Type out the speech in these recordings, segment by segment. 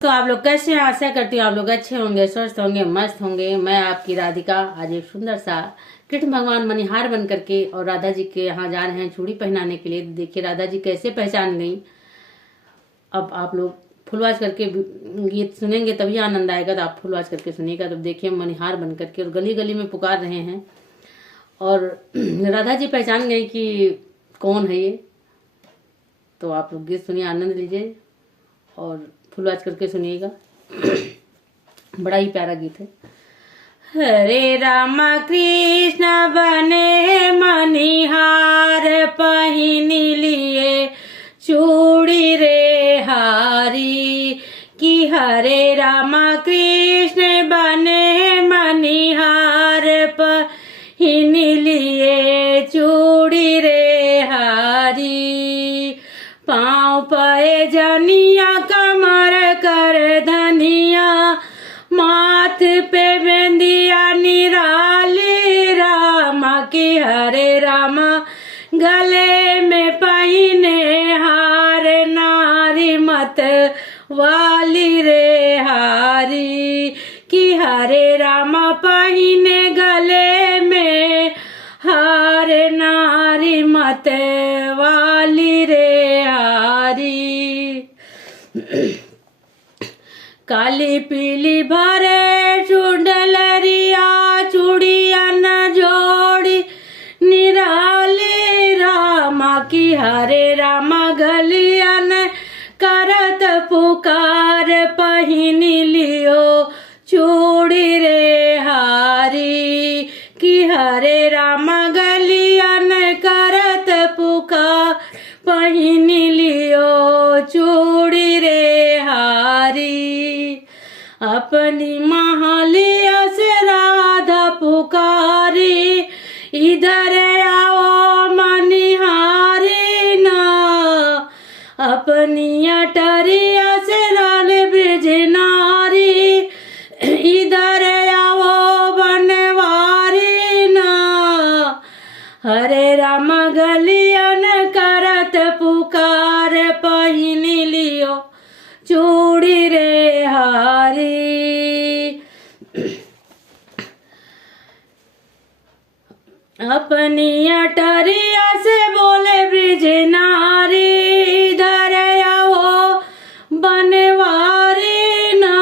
तो आप लोग कैसे हैं? आशा करती हूँ आप लोग अच्छे होंगे, स्वस्थ होंगे, मस्त होंगे। मैं आपकी राधिका आज एक सुंदर सा कृष्ण भगवान मणिहार बन करके और राधा जी के यहाँ जा रहे हैं चूड़ी पहनाने के लिए। देखिए राधा जी कैसे पहचान गई। अब आप लोग फुलवाज करके गीत सुनेंगे तभी आनंद आएगा, तो आप फुलवाज करके सुनिएगा। तो देखिए मणिहार बन करके और गली गली में पुकार रहे हैं और राधा जी पहचान गई कि कौन है ये। तो आप लोग गीत सुनिए, आनंद लीजिए और फुलवाज करके सुनिएगा। बड़ा ही प्यारा गीत है। हरे राम कृष्ण बने मणिहार पहिनी लिए चूड़ी रे हारी कि हरे राम कृष्ण बने मणिहार पहिनी लिए चूड़ी रे हारी। पाँव पे जनिया कमर कर धनिया माथ पे बेंदिया निराली रामा की हरे रामा गले में पहिने हार नारी मत वाली रे हारी कि हरे रामा पहिने गले में हार नारी मत वाली रे हारी। काली पीली भरे चुंडलरिया चूड़िया न जोड़ी निराली रामा की हरे रामा गलियन करत पुकार पहिनी लियो चूड़ी रे हारी कि हरे रामा गलियन करत पुकार पहिनी लियो चूड़ी रे हारी। अपनी महालिया से राधा पुकारी इधर आओ मणिहारी ना। अपनी अटरिया से लाल ब्रिज नारी इधर आओ बनवारी ना। हरे राम गलियन करत पुकार पहिनी लियो चूड़ी रे हारी। अपनी अटरिया से बोले ब्रिज नारी इधर आओ बनवारी ना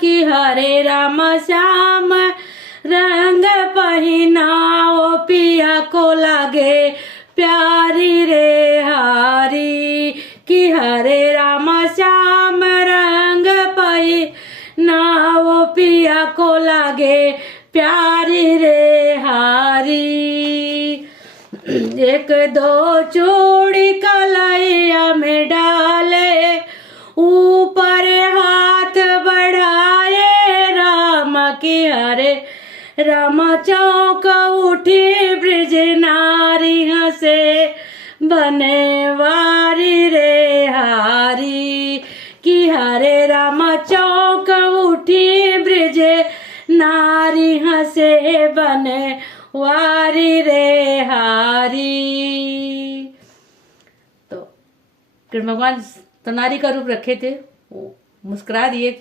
कि हरे राम श्याम रंग पहिनाओ पिया को लागे प्यारी रे हारी कि हरे राम श्याम रंग पहिनाओ पिया को लागे प्यारी रे हारी। एक दो चूड़ी कलैया में डाले ऊपर हाथ बढ़ाए राम की हरे राम चौक उठी ब्रिज नारी हंसे बनवारी रे हारी कि हरे राम चौक उठी ब्रिज नारी हंसे बनवारी रे हारी। तो कृष्ण भगवान तो नारी का रूप रखे थे, वो मुस्कुरा दिए कि